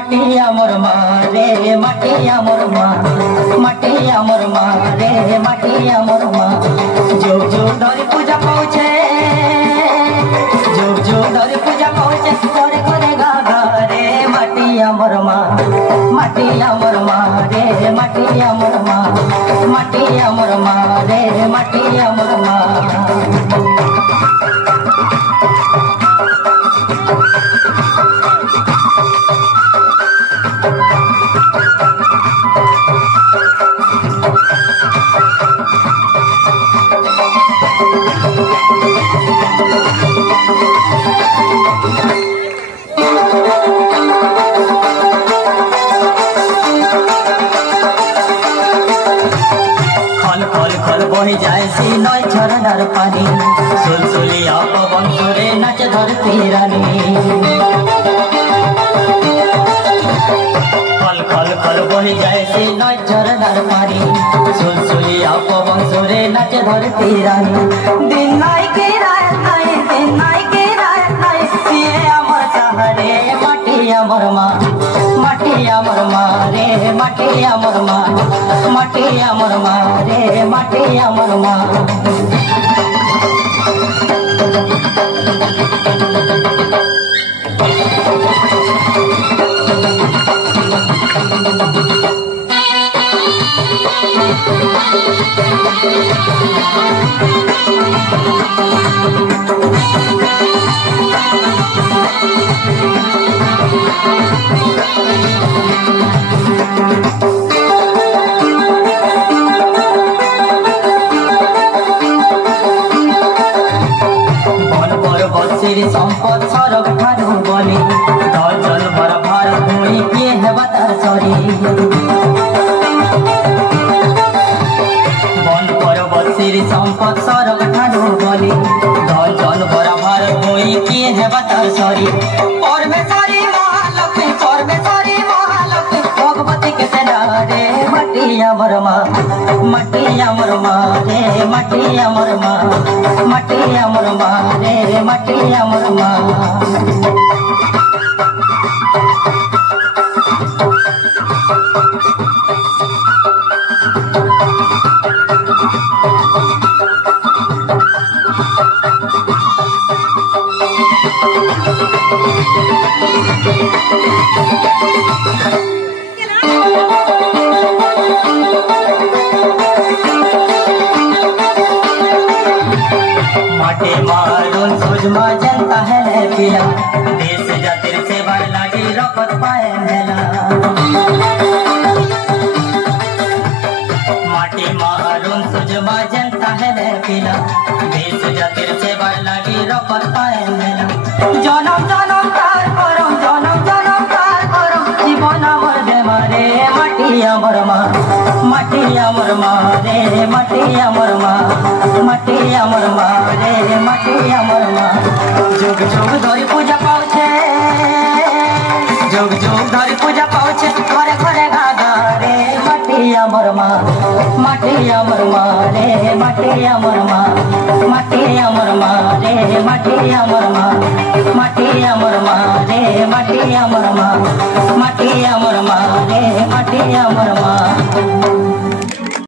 মাটি আমার মা রে মাটি আমার মা মাটি আমার মা রে মাটি আমার মা যুগ যুগ ধরে পূজা পাচ্ছে যুগ যুগ ধরে পূজা পাচ্ছে করে করে গা গা রে মাটি আমার মা মাটি আমার মা রে মাটি আমার মা মাটি আমার মা রে মাটি আমার মা বহে যায় সে নয় ঝরনার পানি সুলসুলিয়া পবন সুরে নাচে ধরতি রানী খল খল খল বহে যায় সে নয় ঝরনার পানি সুলসুলিয়া পবন সুরে নাচে ধরতি রানী দিন নাই কে রাত নাই দিন নাই কে রাত নাই সিয়ে আমার সাহারে মাটি আমার মা মাটি আমার মা রে মাটি আমার মা মাটি আমার মা রে মাটি আমার মা সম্পদ সরব ঠারু বলে দল ভর ভার ভূমি কিয়ে হেবা তার সরি বন পর্বত শ্রী সম্পদ সরব ঠারু বলে দল ভর ভার ভূমি কিয়ে হেবা তার সরি পরমেশ্বরী মহালক্ষ্মী ভগবতী কে সেনা রে মাটি আমার মা মাটি আমার মা রে মাটি আমার মা মাটি আমার মা রে মাটি আমার মা माटे मारून सुजमा जनता है पिला देश जातिर सेवा लागी रपत पाए मेला माटे मारून सुजमा जनता है पिला देश जातिर सेवा लागी रपत पाए मेला जनम जनम तार करम जीवन अमर दे मारे माटी अमर मा माटी अमर मा रे माटी अमर मा माटी अमर मा रे माटी अमर मा जुग जुग धरी पूजा पाउछे जुग जुग धरी पूजा पाउछे घरे घरे गागा रे माटी अमर मा माटी अमर मा रे माटी अमर मा माटी अमर मा रे माटी अमर मा माटी अमर मा रे माटी अमर मा माटी अमर मा रे माटी अमर मा